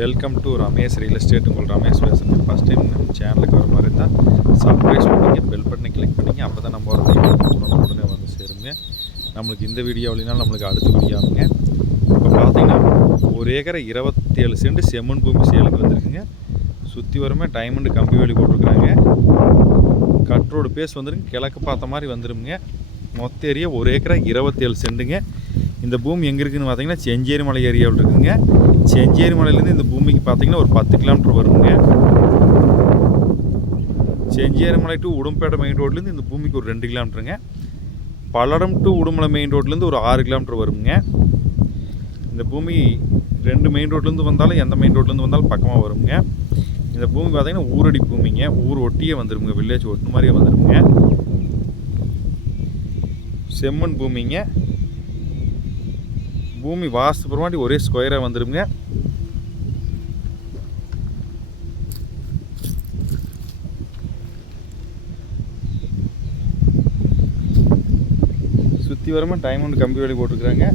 Welcome to Ramesh real estate. உங்கள் ரமேஷ் பேசுகிறேன். First time நம்ம சேனலுக்கு வர மாதிரி தான் சப்ஸ்கிரைப் பண்ணிங்க, பெல் பட்டனை கிளிக் பண்ணிங்க. அப்போ தான் நம்ம உடனே வந்து சேருங்க. நம்மளுக்கு இந்த வீடியோ இல்லைனாலும் நம்மளுக்கு அடுத்த வீடியோங்க. இப்போ பார்த்தீங்கன்னா 1 ஏக்கரை 27 சென்ட் செம்மண் பூமி சேலுக்கு வந்துருக்குங்க. சுற்றி வரமே டைமண்டு கம்பி வேலி போட்டிருக்குறாங்க. கட் ரோடு பேஸ் வந்துருங்க. கிழக்கு பார்த்த மாதிரி வந்துருங்க. மொத்த ஏரியா 1 ஏக்கரை 27 சென்ட்டுங்க. இந்த பூமி எங்கே இருக்குதுன்னு பார்த்தீங்கன்னா செஞ்சேரி மலை ஏரியாவில் இருக்குதுங்க. செஞ்சேரி மலையிலேருந்து இந்த பூமிக்கு பார்த்தீங்கன்னா ஒரு 10 கிலோமீட்டர் வருங்க. செஞ்சேரி மலை டு உடும்பேட்டை மெயின் ரோட்லேருந்து இந்த பூமிக்கு ஒரு 2 கிலோமீட்டருங்க. பல்லடம் டு உடுமலை மெயின் ரோட்லேருந்து ஒரு 6 கிலோமீட்டர் வருங்க. இந்த பூமி 2 மெயின் ரோட்லேருந்து வந்தாலும் எந்த மெயின் ரோட்லேருந்து வந்தாலும் பக்கமாக வருங்க. இந்த பூமி பார்த்தீங்கன்னா ஊரடி பூமிங்க. ஊர் ஒட்டியே வந்துருங்க. வில்லேஜ் ஒட்டு மாதிரியே வந்துருங்க. செம்மண் பூமிங்க. பூமி வாஸ்து பிரமாண்டி ஒரே ஸ்கொயராக வந்துடுங்க. சுற்றி வரமா டைமண்ட் கம்பி வேலி போட்டிருக்குறாங்க.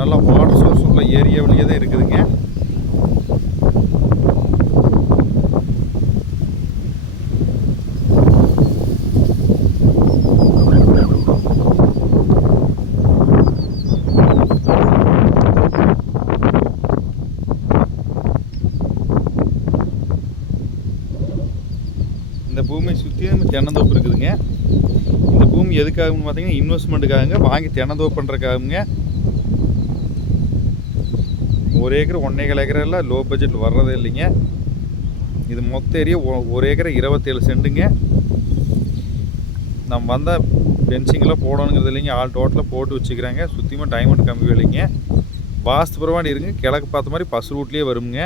நல்லா வாட்டர் சோர்ஸ் உள்ள ஏரியாவிலேயே தான் இருக்குதுங்க. இந்த பூமியை சுற்றி தென்னந்தோப்பு இருக்குதுங்க. இந்த பூமி எதுக்காகுன்னு பார்த்தீங்கன்னா இன்வெஸ்ட்மெண்ட்டுக்காகுங்க. வாங்கி தென்னந்தோப்பு பண்ணுறக்காகுங்க. 1 ஏக்கர் 1.25 ஏக்கரெல்லாம் லோ பட்ஜெட் வர்றதே இல்லைங்க. இது மொத்த ஏரியா 1 ஏக்கரை 27 சென்ட்டுங்க. நம்ம வந்தால் ஃபென்சிங்கெல்லாம் போடணுங்கிறது இல்லைங்க. ஆள் டோட்டலாக போட்டு வச்சுக்கிறாங்க. சுற்றியுமே டைமண்ட் கம்பி வேலைங்க. வாஸ்து பிரமாண்டி இருக்குங்க. கிழக்கு பார்த்த மாதிரி பஸ் ரூட்லேயே வருங்க.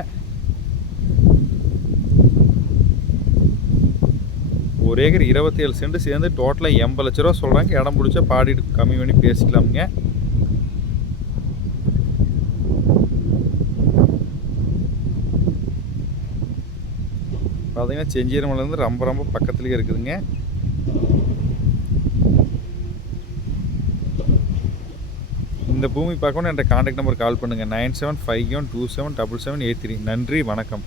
1 ஏக்கர் 27 சென்ட் சேர்ந்து டோட்டலாக 80 லட்ச ரூபா சொல்கிறாங்க. இடம் பிடிச்சா பாடிட்டு கம்மி பண்ணி பேசிக்கலாமுங்க. பார்த்தீங்கன்னா செஞ்சேரி மலையிலேருந்து ரொம்ப பக்கத்துலேயே இருக்குதுங்க. இந்த பூமி பார்க்கணும் என்ற கான்டாக்ட் நம்பர் கால் பண்ணுங்கள். 9751277783. நன்றி, வணக்கம்.